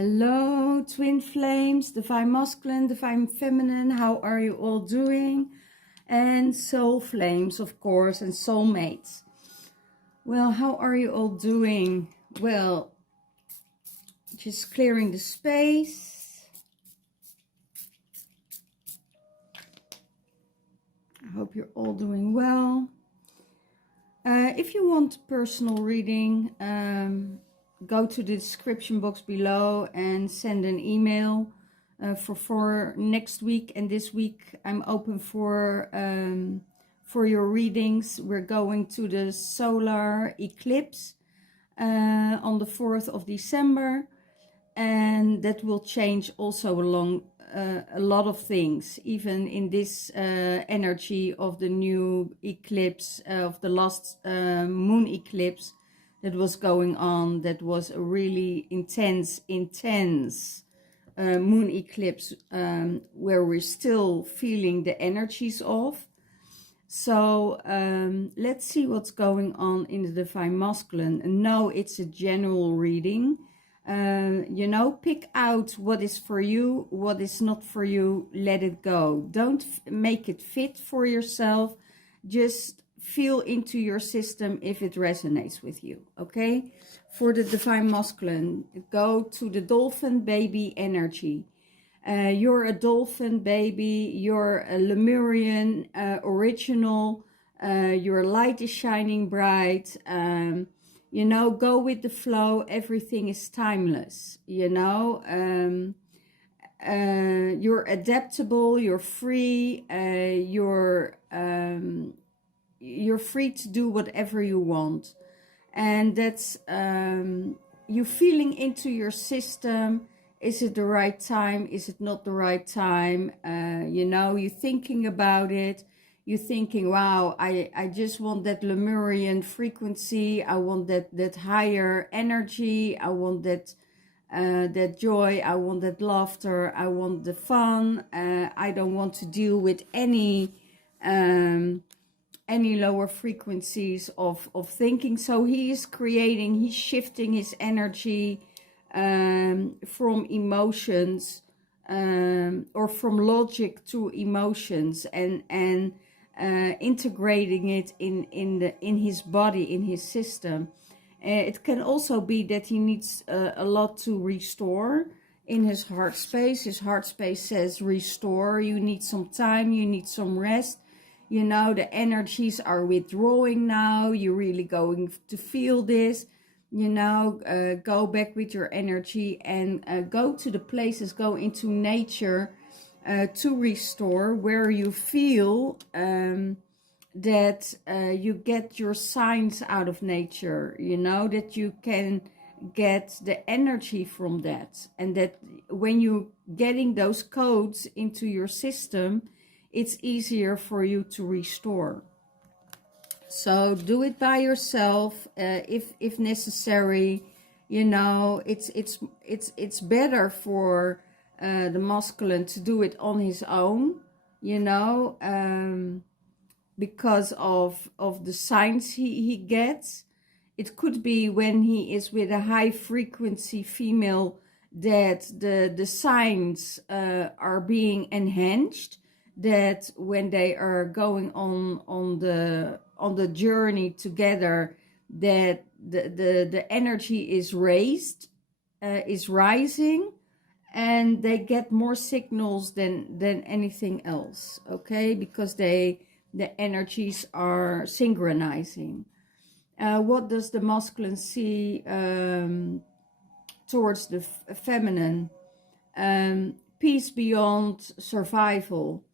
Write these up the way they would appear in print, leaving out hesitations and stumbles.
Hello, twin flames, divine masculine, divine feminine. How are you all doing? And soul flames, of course, and soulmates. Well, how are you all doing? Well, just clearing the space. I hope you're all doing well. If you want a personal reading, go to the description box below and send an email for next week. And this week I'm open for your readings. We're going to the solar eclipse on the 4th of December, and that will change also along a lot of things, even in this energy of the new eclipse, of the last moon eclipse that was going on. That was a really intense moon eclipse where we're still feeling the energies of. So let's see what's going on in the divine masculine. And no, it's a general reading. Pick out what is for you, what is not for you, let it go. Don't make it fit for yourself. Just feel into your system if it resonates with you, okay? For the divine masculine, go to the dolphin baby energy. You're a dolphin baby, you're a Lemurian original, your light is shining bright. Go with the flow. Everything is timeless. You're adaptable. You're free. You're free to do whatever you want, and that's you feeling into your system. Is it the right time? Is it not the right time? You're thinking about it. You're thinking, wow, I just want that Lemurian frequency. I want that higher energy. I want that joy. I want that laughter. I want the fun. I don't want to deal with any lower frequencies of thinking. So he's shifting his energy from emotions or from logic to emotions, and integrating it in his body, in his system. It can also be that he needs a lot to restore in his heart space. His heart space says restore. You need some time, you need some rest. The energies are withdrawing now. You're really going to feel this. Go back with your energy and go to the places, go into nature to restore, where you feel that you get your signs out of nature, that you can get the energy from that, and that when you're getting those codes into your system, it's easier for you to restore. So do it by yourself if necessary. It's better for the masculine to do it on his own, because of the signs he gets. It could be when he is with a high frequency female that the signs are being enhanced, that when they are going on the journey together, that the energy is rising, and they get more signals than anything else, okay? Because the energies are synchronizing. What does the masculine see towards the feminine? Peace beyond survival.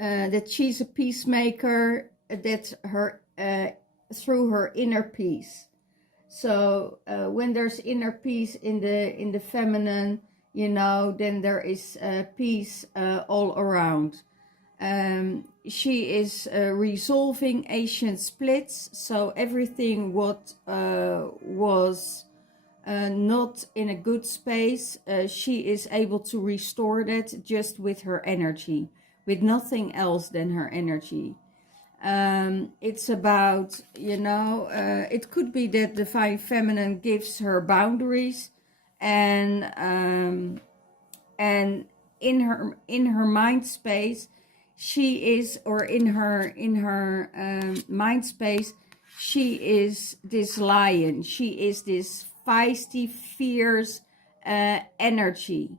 That she's a peacemaker, that her through her inner peace. So when there's inner peace in the feminine, then there is peace all around. She is resolving ancient splits, so everything what was not in a good space, she is able to restore that just with her energy, with nothing else than her energy. It's about, you know, it could be that divine feminine gives her boundaries, and in her mind space she is, or in her mind space she is this lion, she is this feisty, fierce energy,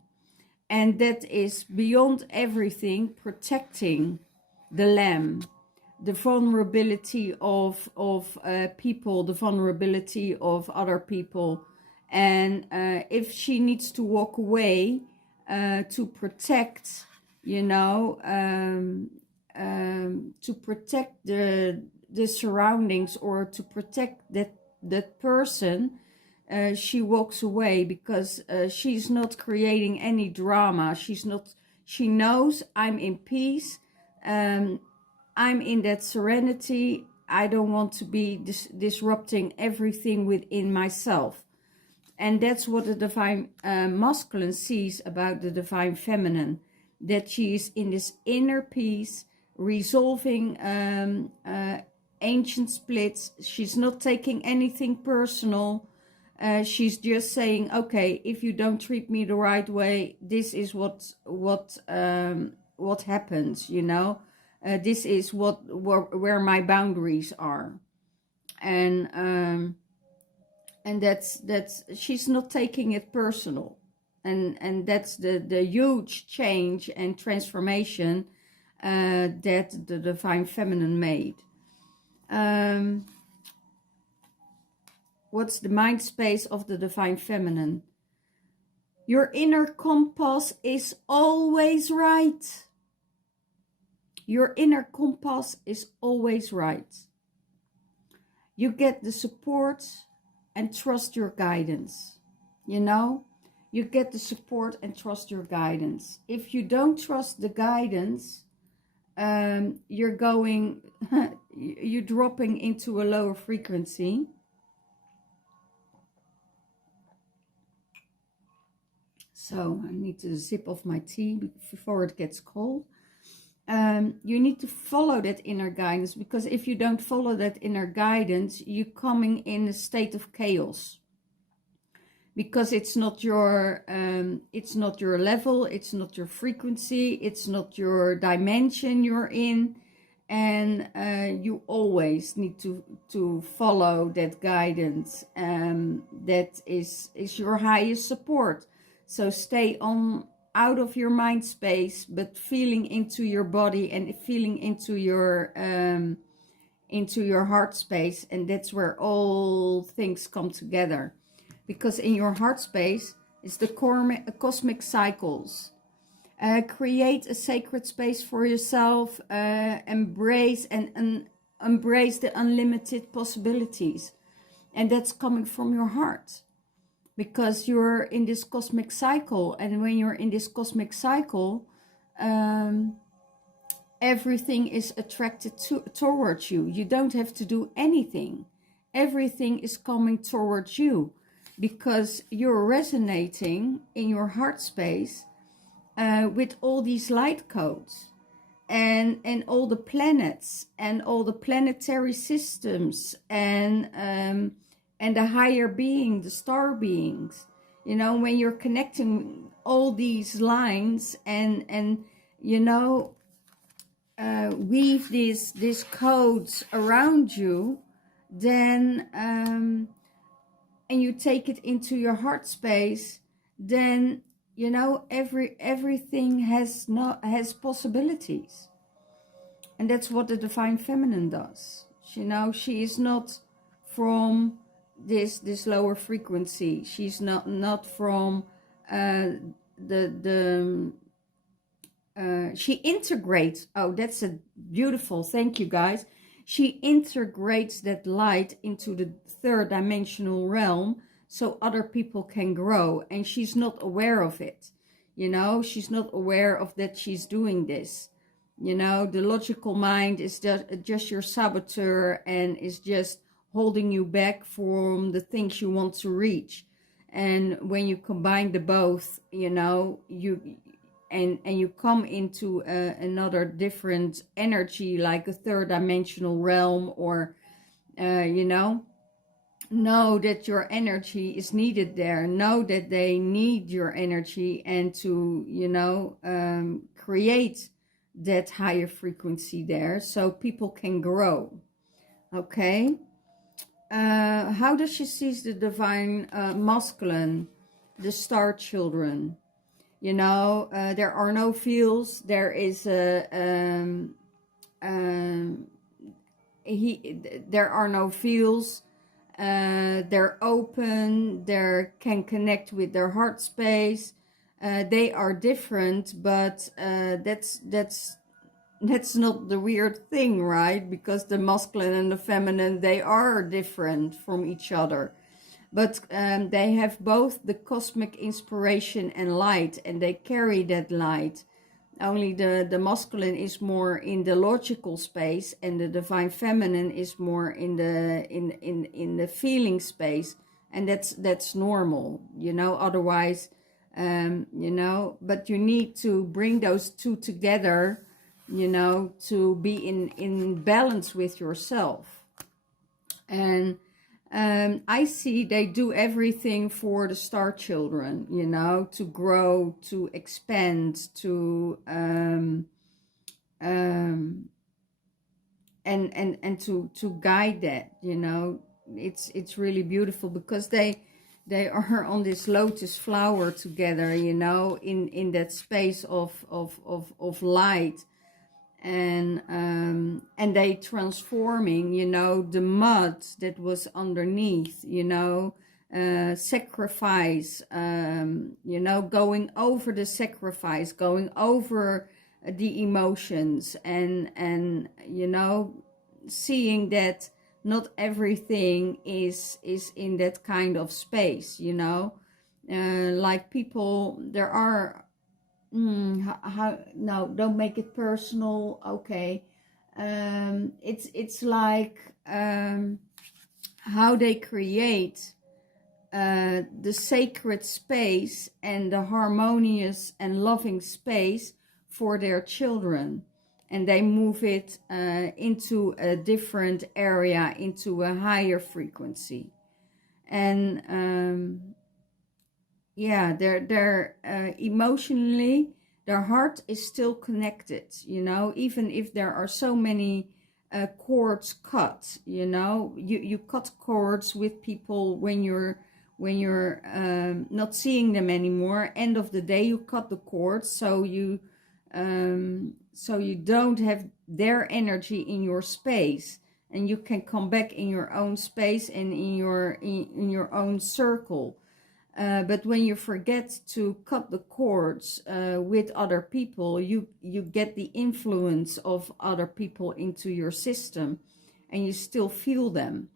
and that is beyond everything protecting the lamb, the vulnerability of people, the vulnerability of other people. And if she needs to walk away to protect, you know, to protect the surroundings, or to protect that person, she walks away, because she's not creating any drama. She knows, I'm in peace, I'm in that serenity. I don't want to be disrupting everything within myself. And that's what the divine masculine sees about the divine feminine, that she is in this inner peace, resolving ancient splits. She's not taking anything personal. She's just saying, okay, if you don't treat me the right way, this is what happens, you know. This is where my boundaries are, and that's she's not taking it personal, and that's the huge change and transformation that the divine feminine made. What's the mind space of the divine feminine? Your inner compass is always right. Your inner compass is always right. You get the support and trust your guidance. You know, you get the support and trust your guidance. If you don't trust the guidance, you're dropping into a lower frequency. So I need to sip off my tea before it gets cold. You need to follow that inner guidance, because if you don't follow that inner guidance, you're coming in a state of chaos, because it's not your level, it's not your frequency, it's not your dimension you're in, and you always need to follow that guidance. That is your highest support. So stay out of your mind space, but feeling into your body and feeling into your heart space, and that's where all things come together. Because in your heart space is the cosmic cycles. Create a sacred space for yourself. Embrace the unlimited possibilities, and that's coming from your heart. Because you're in this cosmic cycle, and when you're in this cosmic cycle, everything is attracted towards you. You don't have to do anything. Everything is coming towards you, because you're resonating in your heart space with all these light codes, and all the planets, and all the planetary systems, and the higher being, the star beings. You know, when you're connecting all these lines, and you know, weave these codes around you, then and you take it into your heart space, then you know, everything has possibilities. And that's what the divine feminine does. You know, she is not from this lower frequency. She's not from she integrates. Oh, that's a beautiful, thank you guys. She integrates that light into the third dimensional realm, so other people can grow, and she's not aware of it. You know, she's not aware of that she's doing this. You know, the logical mind is just your saboteur, and is just holding you back from the things you want to reach. And when you combine the both, you know, and you come into another different energy, like a third dimensional realm, or you know that your energy is needed there, know that they need your energy, and to create that higher frequency there so people can grow. Okay. How does she see the divine masculine, the star children? There are no fields. There is there are no fields. They're open. They can connect with their heart space. They are different, but that's not the weird thing, right? Because the masculine and the feminine, they are different from each other. But they have both the cosmic inspiration and light, and they carry that light. Only the masculine is more in the logical space, and the divine feminine is more in the feeling space, and that's normal, Otherwise, but you need to bring those two together, to be in balance with yourself. And I see they do everything for the star children, to grow, to expand, to and to guide that. It's really beautiful, because they are on this lotus flower together, in that space of light. And they transforming, the mud that was underneath, sacrifice, going over the sacrifice, going over the emotions, and seeing that not everything is in that kind of space, like people, there are no, don't make it personal. Okay. It's like how they create the sacred space and the harmonious and loving space for their children, and they move it into a different area, into a higher frequency. And yeah, they're emotionally, their heart is still connected, even if there are so many cords cut, you cut cords with people when you're not seeing them anymore. End of the day, you cut the cords, so you don't have their energy in your space, and you can come back in your own space and in your own circle. But when you forget to cut the cords with other people, you get the influence of other people into your system, and you still feel them.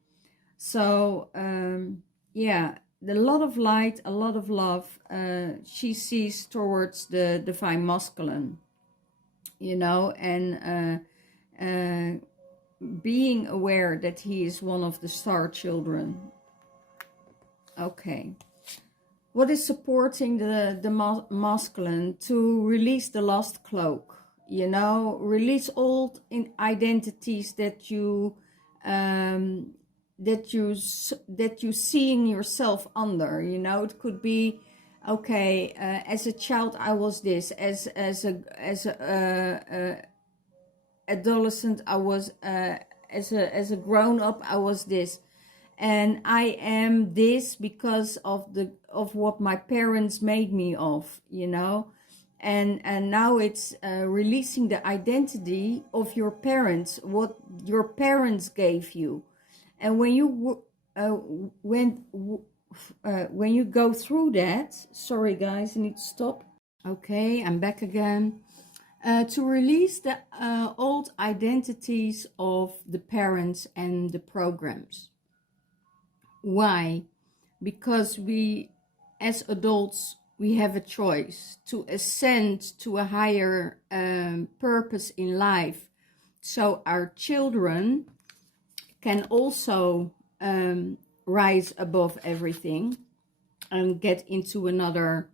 So yeah, a lot of light, a lot of love she sees towards the divine masculine, and being aware that he is one of the star children. Okay. What is supporting the masculine? To release the lost cloak, release old identities that you seeing yourself under. It could be, okay, as a child I was this, as a adolescent I was, as a grown up I was this. And I am this because of what my parents made me of, and now it's releasing the identity of your parents, what your parents gave you. And when you when you go through that, sorry guys, I need to stop. Okay, I'm back again. To release the old identities of the parents and the programs. Why? Because we, as adults, we have a choice to ascend to a higher purpose in life. So our children can also rise above everything and get into another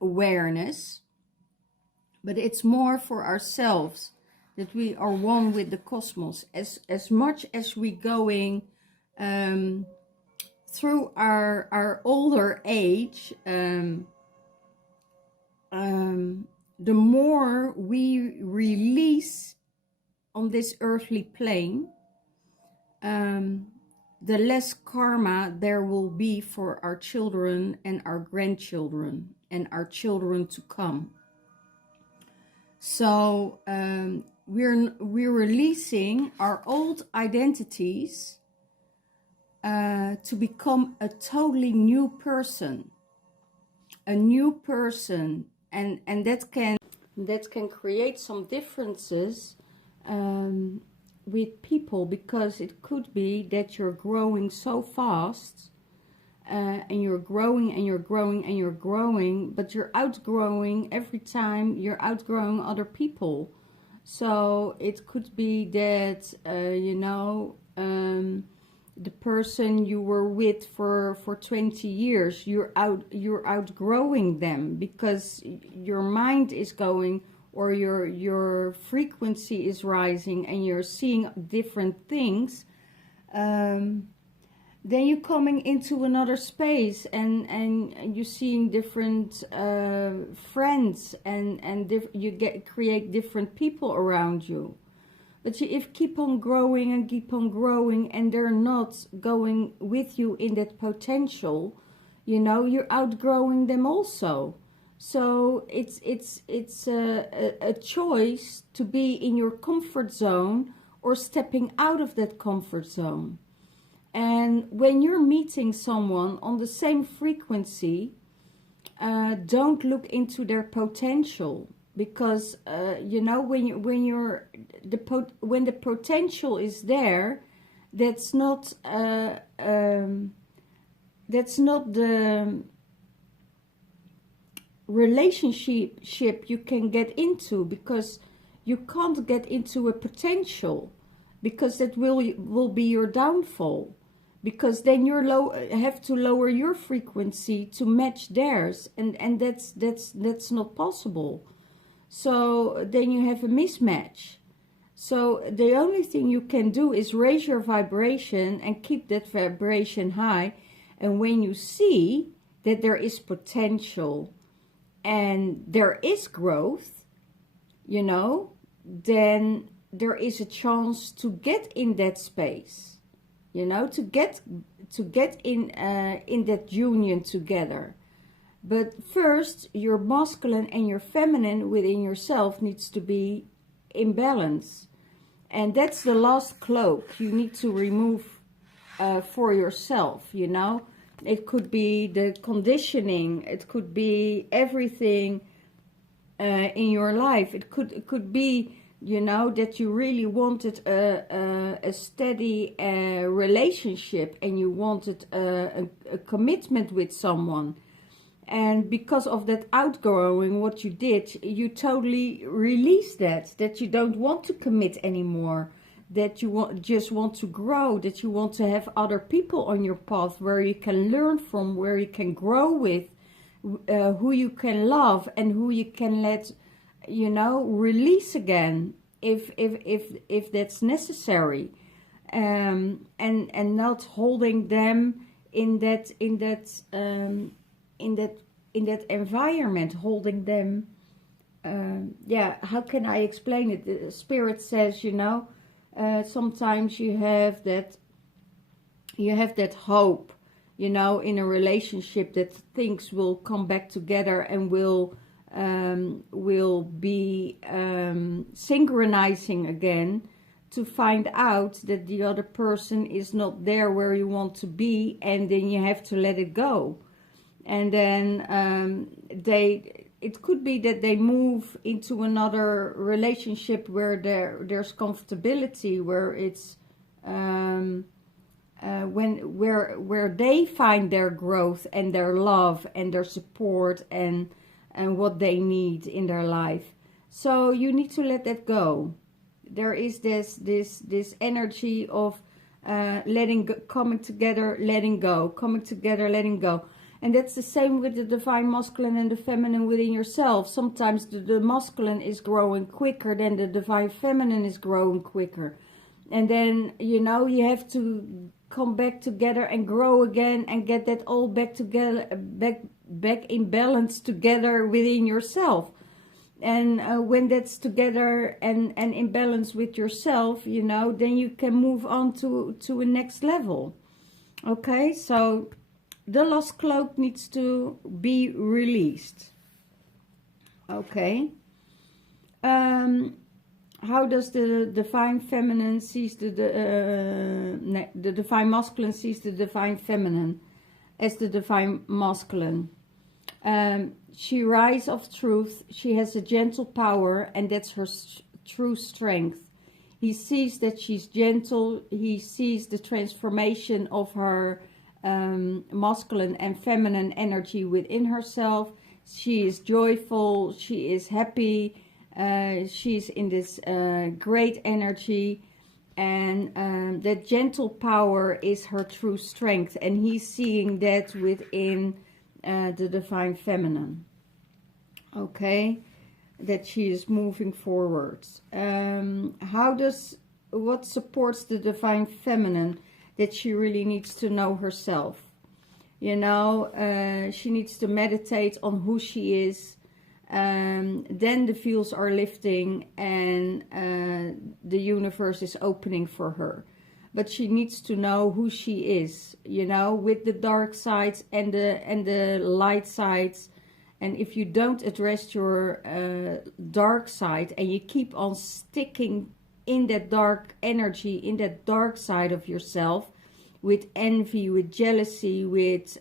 awareness. but it's more for ourselves, that we are one with the cosmos. As much as we going through our older age, the more we release on this earthly plane, the less karma there will be for our children and our grandchildren and our children to come. So we're releasing our old identities to become a totally new person, and that can create some differences with people, because it could be that you're growing so fast, and you're growing and you're growing and you're growing, but you're outgrowing every time, you're outgrowing other people. So it could be that the person you were with for 20 years, you're outgrowing them, because your mind is going, or your frequency is rising, and you're seeing different things. Then you're coming into another space, and you're seeing different friends, and you create different people around you. But if you keep on growing and keep on growing, and they're not going with you in that potential, you're outgrowing them also. So it's a choice to be in your comfort zone or stepping out of that comfort zone. And when you're meeting someone on the same frequency, don't look into their potential, because when the potential is there, that's not the relationship you can get into, because you can't get into a potential, because that will be your downfall, because then you have to lower your frequency to match theirs, and that's not possible. So then you have a mismatch. So the only thing you can do is raise your vibration and keep that vibration high. And when you see that there is potential and there is growth, then there is a chance to get in that space, to get in that union together. But first, your masculine and your feminine within yourself needs to be in balance. And that's the last cloak you need to remove for yourself, It could be the conditioning. It could be everything in your life. It could be, that you really wanted a steady relationship, and you wanted a commitment with someone. And because of that outgrowing, what you did, you totally released that you don't want to commit anymore, that you just want to grow, that you want to have other people on your path where you can learn from, where you can grow with, who you can love, and who you can let, release again if that's necessary, and not holding them in that environment, holding them. How can I explain it? The Spirit says, sometimes you have that hope, in a relationship, that things will come back together and will be synchronizing again, to find out that the other person is not there where you want to be, and then you have to let it go. And then it could be that they move into another relationship where there's comfortability, where it's where they find their growth and their love and their support and what they need in their life. So you need to let that go. There is this energy of letting go, coming together, letting go, coming together, letting go. And that's the same with the divine masculine and the feminine within yourself. Sometimes the masculine is growing quicker than the divine feminine is growing quicker. And then, you know, you have to come back together and grow again and get that all back together, back in balance together within yourself. And when that's together and in balance with yourself, you know, then you can move on to a next level. Okay, so the lost cloak needs to be released. Okay. How does the divine feminine sees the divine masculine sees the divine feminine as the divine masculine? She rises of truth. She has a gentle power, and that's her true strength. He sees that she's gentle. He sees the transformation of her masculine and feminine energy within herself. She is joyful. She is happy. She's in this great energy, and that gentle power is her true strength, and he's seeing that within the divine feminine. Okay, that she is moving forwards. What supports the divine feminine? That she really needs to know herself. You know, she needs to meditate on who she is. Then the veils are lifting and the universe is opening for her. But she needs to know who she is, you know, with the dark sides and the light sides. And if you don't address your dark side and you keep on sticking in that dark energy, in that dark side of yourself, with envy, with jealousy, with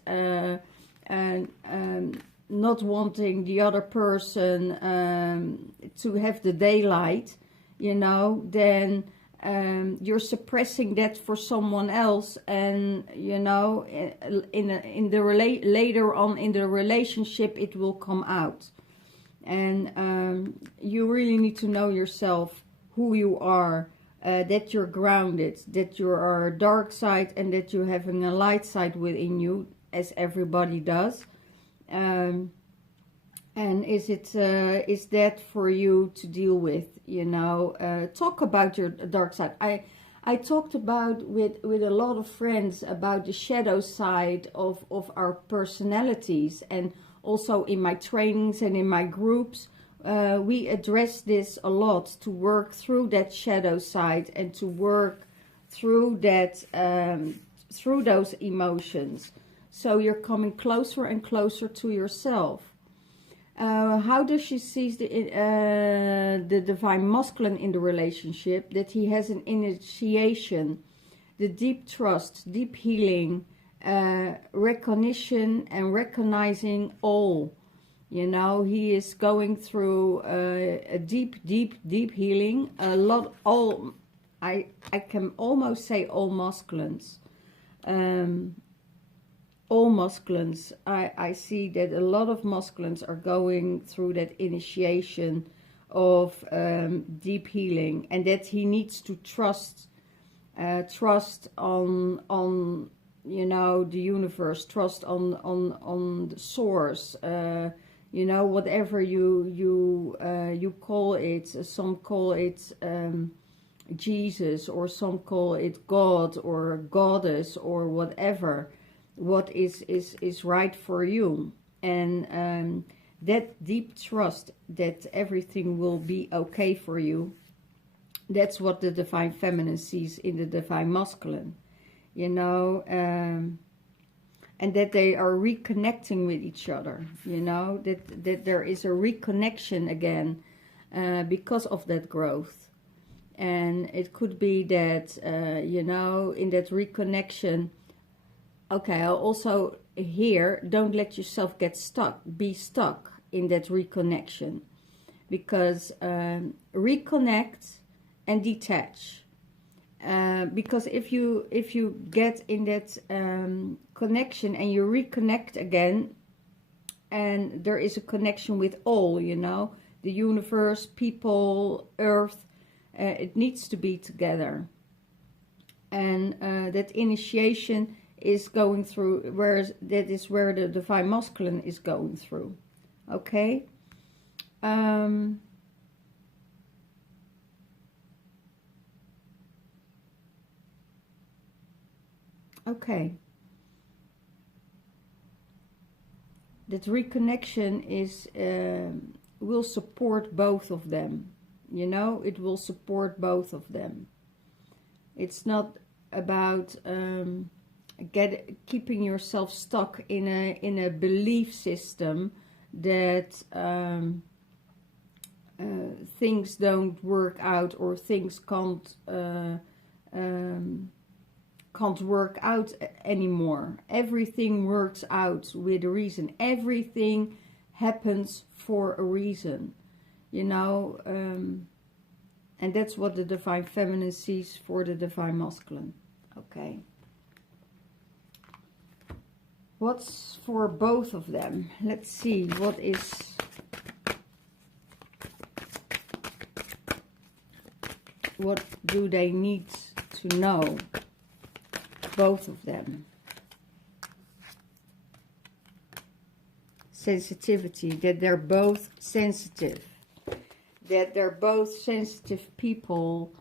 not wanting the other person to have the daylight, you know, then you're suppressing that for someone else, and you know, later on in the relationship it will come out. And you really need to know yourself, who you are, that you're grounded, that you are a dark side and that you're having a light side within you, as everybody does. And is that for you to deal with? You know, talk about your dark side. I talked about with a lot of friends about the shadow side of our personalities, and also in my trainings and in my groups, we address this a lot, to work through that shadow side and to work through that through those emotions. So you're coming closer and closer to yourself. How does she see the divine masculine in the relationship? That he has an initiation, the deep trust, deep healing, recognition and recognizing all. You know, he is going through a deep healing. I can almost say all masculines. All masculines, I see that a lot of masculines are going through that initiation of deep healing, and that he needs to trust on you know, the universe, trust on the source, you know, whatever you call it. Some call it Jesus, or some call it God or Goddess, or whatever. What is right for you, and that deep trust that everything will be okay for you, that's what the divine feminine sees in the divine masculine, you know, and that they are reconnecting with each other, you know, that there is a reconnection again because of that growth. And it could be that, you know, in that reconnection. Okay, I'll also here, don't let yourself be stuck in that reconnection, because reconnect and detach. Because if you get in that connection and you reconnect again, and there is a connection with all, you know, the universe, people, earth, it needs to be together. And that initiation is going through, whereas that is where the divine masculine is going through. Okay. Okay. That reconnection is will support both of them. You know, it will support both of them. It's not about keeping yourself stuck in a belief system that things don't work out, or things can't work out anymore. Everything works out with a reason. Everything happens for a reason, you know, and that's what the divine feminine sees for the divine masculine. Okay. What's for both of them? Let's see, what do they need to know? Both of them. Sensitivity, that they're both sensitive. That they're both sensitive people.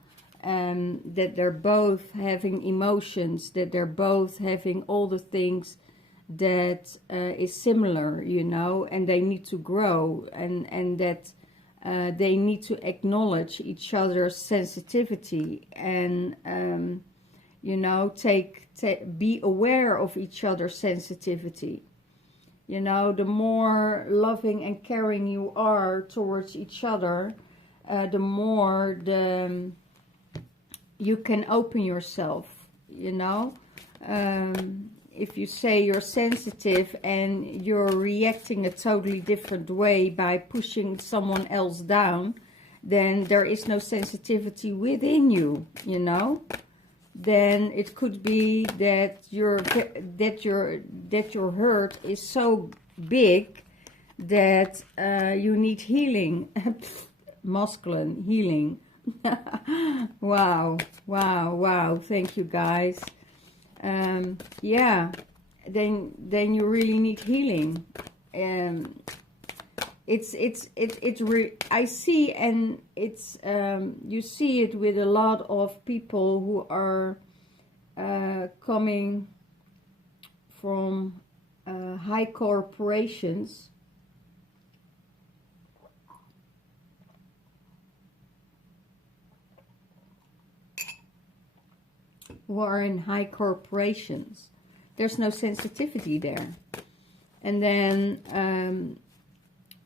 That they're both having emotions. That they're both having all the things that is similar, you know. And they need to grow. And that they need to acknowledge each other's sensitivity. And you know, be aware of each other's sensitivity. You know, the more loving and caring you are towards each other, the more you can open yourself, you know. If you say you're sensitive and you're reacting a totally different way by pushing someone else down, then there is no sensitivity within you, you know. Then it could be that your hurt is so big that you need healing. Masculine healing. Wow, wow, wow. Thank you, guys. Yeah, then you really need healing. I see, and it's you see it with a lot of people who are coming from high corporations, who are in high corporations. There's no sensitivity there, and then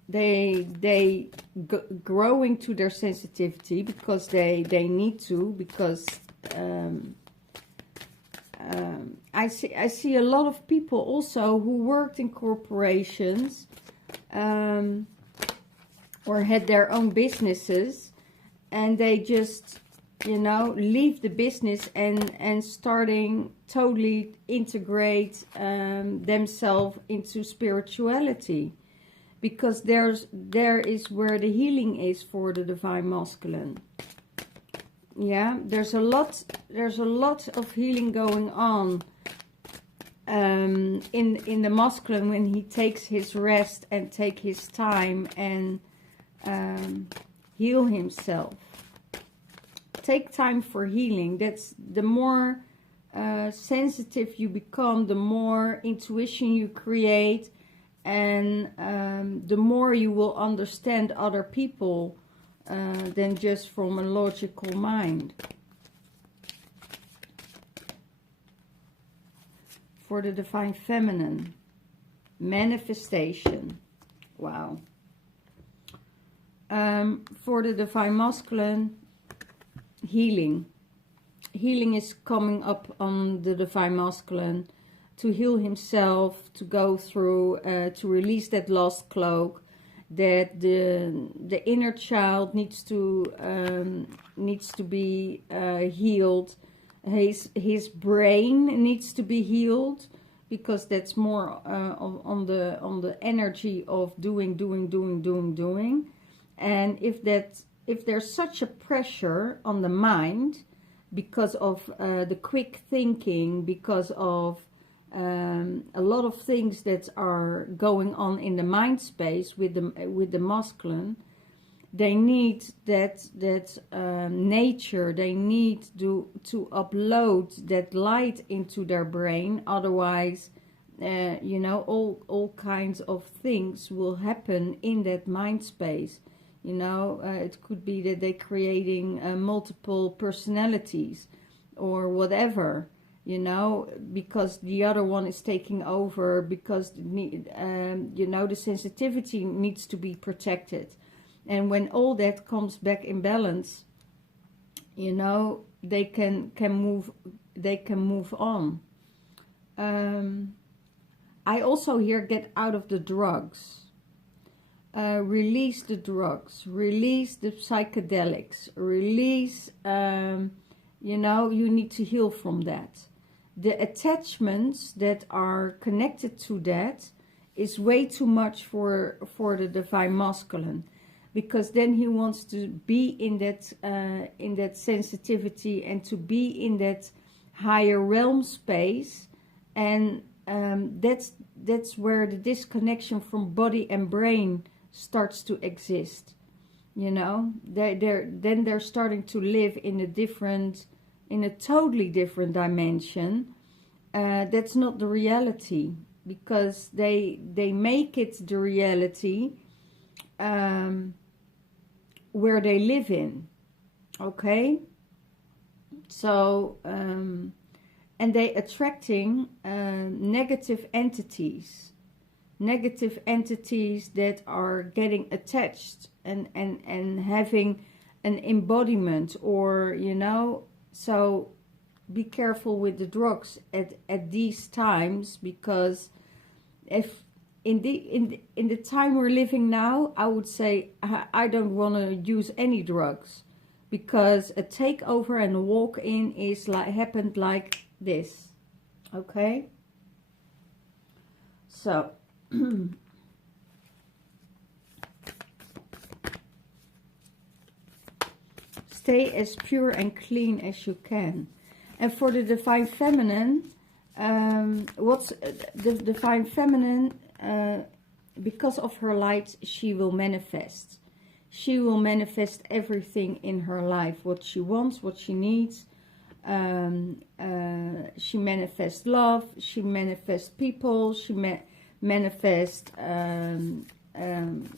they grow into their sensitivity because they need to, because I see a lot of people also who worked in corporations or had their own businesses, and they just, you know, leave the business and starting totally integrate themselves into spirituality. Because there is where the healing is for the divine masculine. Yeah, there's a lot of healing going on in the masculine when he takes his rest and take his time and heal himself. Take time for healing. That's the more sensitive you become, the more intuition you create. And the more you will understand other people than just from a logical mind. For the divine feminine, manifestation. Wow. For the divine masculine, healing. Healing is coming up on the divine masculine. To heal himself, to go through, to release that lost cloak, that the inner child needs to be healed. His brain needs to be healed, because that's more on the energy of doing. And if there's such a pressure on the mind because of the quick thinking, because of a lot of things that are going on in the mind space with the masculine. They need that nature. They need to upload that light into their brain. Otherwise, you know, all kinds of things will happen in that mind space. You know, it could be that they're creating multiple personalities or whatever. You know, because the other one is taking over, because you know, the sensitivity needs to be protected. And when all that comes back in balance, you know, they can move on. I also hear get out of the drugs. Release the drugs, release the psychedelics, release, you know, you need to heal from that. The attachments that are connected to that is way too much for the divine masculine, because then he wants to be in that sensitivity and to be in that higher realm space, and that's where the disconnection from body and brain starts to exist. You know, they're starting to live in a totally different dimension. That's not the reality, because they make it the reality where they live in. Okay, so and they attracting negative entities that are getting attached and having an embodiment, or you know. So be careful with the drugs at these times, because if in the time we're living now, I would say I don't want to use any drugs, because a takeover and a walk-in is happened like this. Okay, so stay as pure and clean as you can. And for the divine feminine, what's the divine feminine? Because of her light, she will manifest. She will manifest everything in her life, what she wants, what she needs. She manifests love, she manifests people, she manifests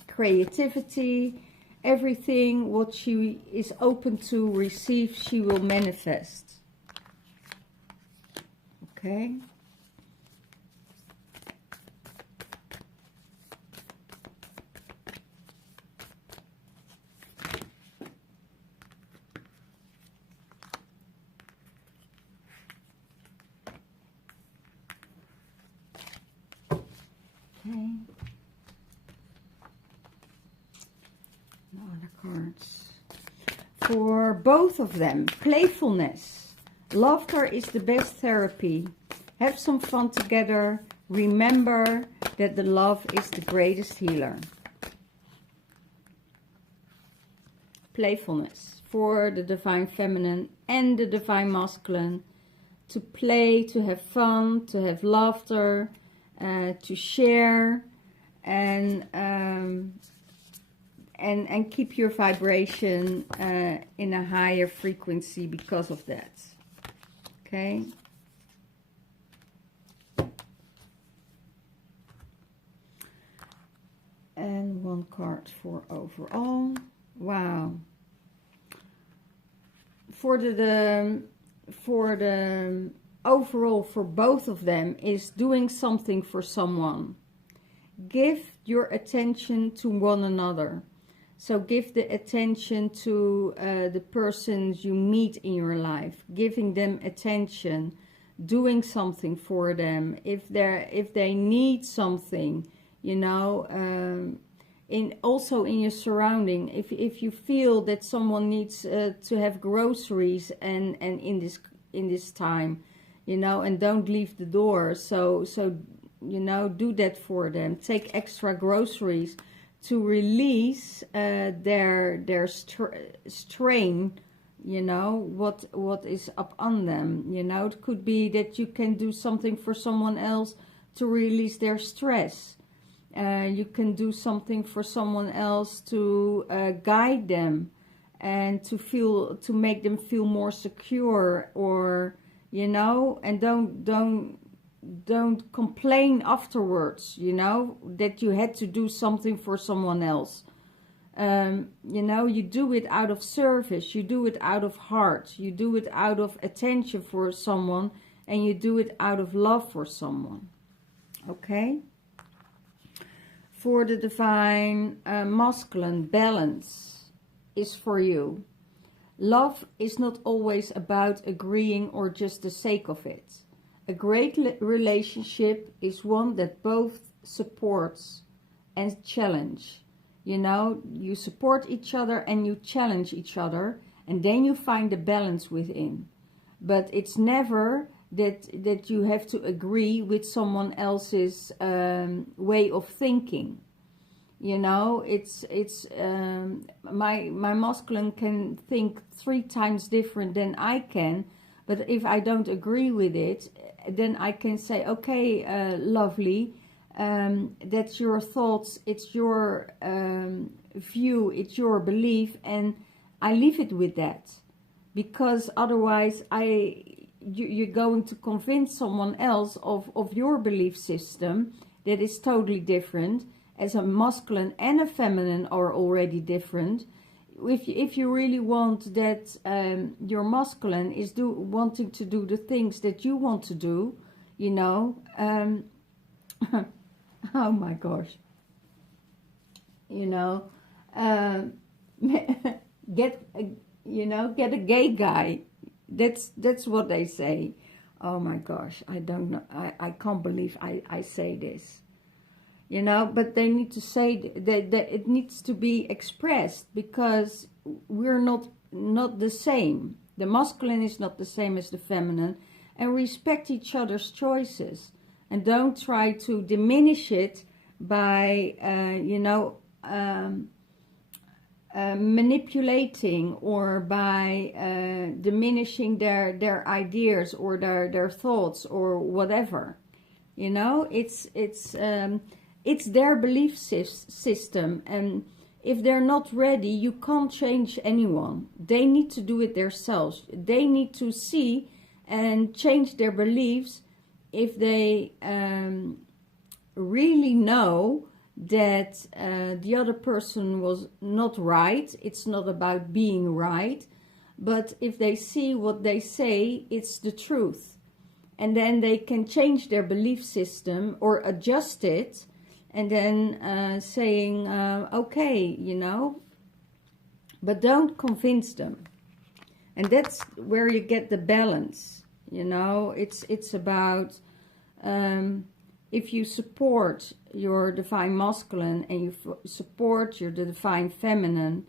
creativity. Everything what she is open to receive, she will manifest. Okay. Cards. For both of them, playfulness. Laughter is the best therapy. Have some fun together. Remember that the love is the greatest healer. Playfulness for the divine feminine and the divine masculine. To play, to have fun, to have laughter, to share, and keep your vibration in a higher frequency because of that. Okay. And one card for overall. Wow. For the overall for both of them is doing something for someone. Give your attention to one another. So give the attention to the persons you meet in your life, giving them attention, doing something for them. If they need something, you know, also in your surrounding. If you feel that someone needs to have groceries and in this time, you know, and don't leave the door. So you know, do that for them. Take extra groceries to release their strain, you know, what is up on them. You know, it could be that you can do something for someone else to release their stress. You can do something for someone else to guide them and to make them feel more secure, or, you know, and don't complain afterwards, you know, that you had to do something for someone else. You know, you do it out of service, you do it out of heart, you do it out of attention for someone, and you do it out of love for someone. Okay? For the divine masculine, balance is for you. Love is not always about agreeing or just the sake of it. A great relationship is one that both supports and challenge. You know, you support each other and you challenge each other, and then you find the balance within. But it's never that you have to agree with someone else's way of thinking. You know, my masculine can think 3 times different than I can, but if I don't agree with it, then I can say, okay, lovely, that's your thoughts, it's your view, it's your belief, and I leave it with that, because otherwise you're going to convince someone else of your belief system that is totally different, as a masculine and a feminine are already different. If you really want that your masculine is wanting to do the things that you want to do, you know, oh my gosh, you know, get a gay guy. That's what they say. Oh my gosh, I don't know. I can't believe I say this. You know, but they need to say that it needs to be expressed, because we're not the same. The masculine is not the same as the feminine, and respect each other's choices, and don't try to diminish it by manipulating, or by diminishing their ideas or their thoughts or whatever. You know, it's their belief system, and if they're not ready, you can't change anyone. They need to do it themselves. They need to see and change their beliefs if they really know that the other person was not right. It's not about being right, but if they see what they say, it's the truth. And then they can change their belief system or adjust it, and then saying, okay, you know, but don't convince them. And that's where you get the balance, you know. It's about, if you support your divine masculine and you support the divine feminine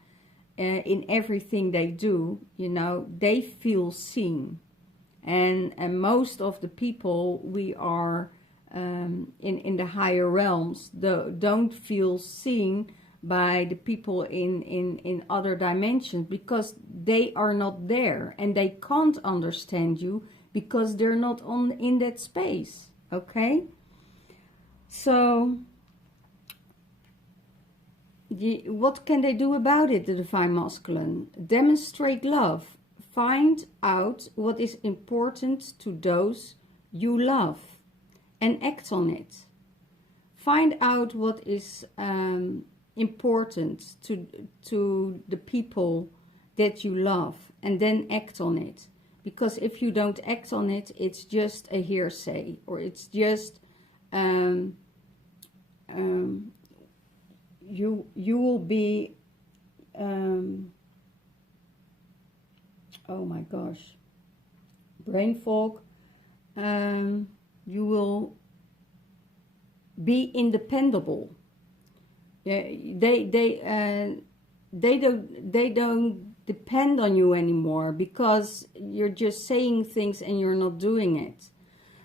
in everything they do, you know, they feel seen. And most of the people we are in the higher realms don't feel seen by the people in other dimensions, because they are not there and they can't understand you because they're not in that space. Okay, so what can they do about it? The divine masculine: demonstrate love, find out what is important to those you love and act on it. Find out what is important to the people that you love, and then act on it. Because if you don't act on it, it's just a hearsay, or it's just you will be oh my gosh, brain fog. You will be independable. They don't depend on you anymore, because you're just saying things and you're not doing it.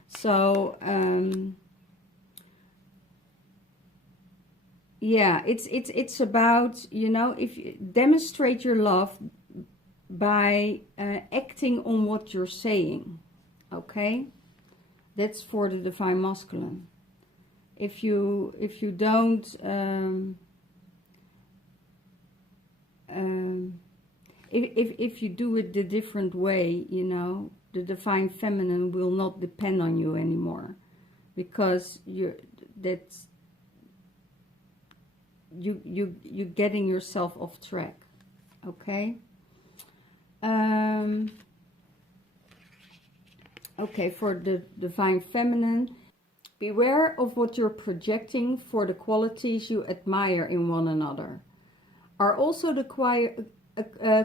So yeah, it's about, you know, if you demonstrate your love by acting on what you're saying. Okay, that's for the divine masculine. If you don't if you do it the different way, you know, the divine feminine will not depend on you anymore, because you're getting yourself off track. Okay. Okay, for the divine feminine, beware of what you're projecting, for the qualities you admire in one another are also the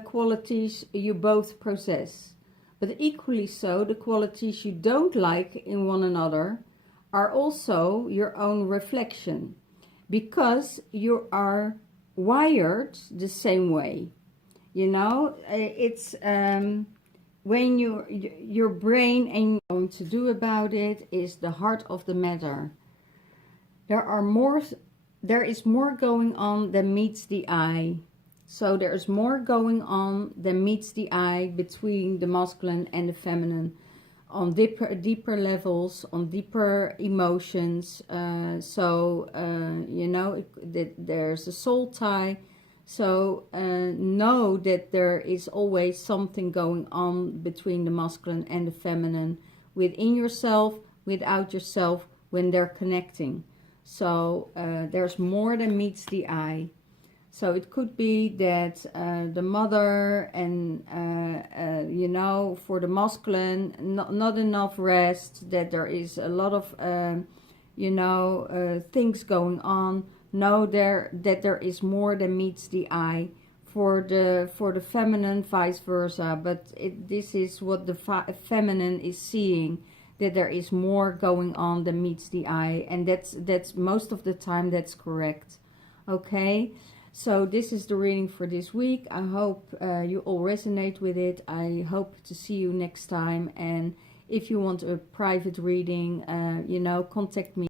qualities you both possess, but equally so the qualities you don't like in one another are also your own reflection, because you are wired the same way. You know, it's when your brain and going to do about it is the heart of the matter. There is more going on than meets the eye. So there's more going on than meets the eye between the masculine and the feminine, on deeper levels, on deeper emotions. You know, there's a soul tie. So know that there is always something going on between the masculine and the feminine, within yourself, without yourself, when they're connecting. So there's more than meets the eye. So it could be that the mother and, you know, for the masculine, not enough rest, that there is a lot of, you know, things going on. Know that there is more than meets the eye. For the feminine, vice versa. But this is what the feminine is seeing, that there is more going on than meets the eye. And that's most of the time that's correct. Okay. So this is the reading for this week. I hope you all resonate with it. I hope to see you next time. And if you want a private reading, you know, contact me.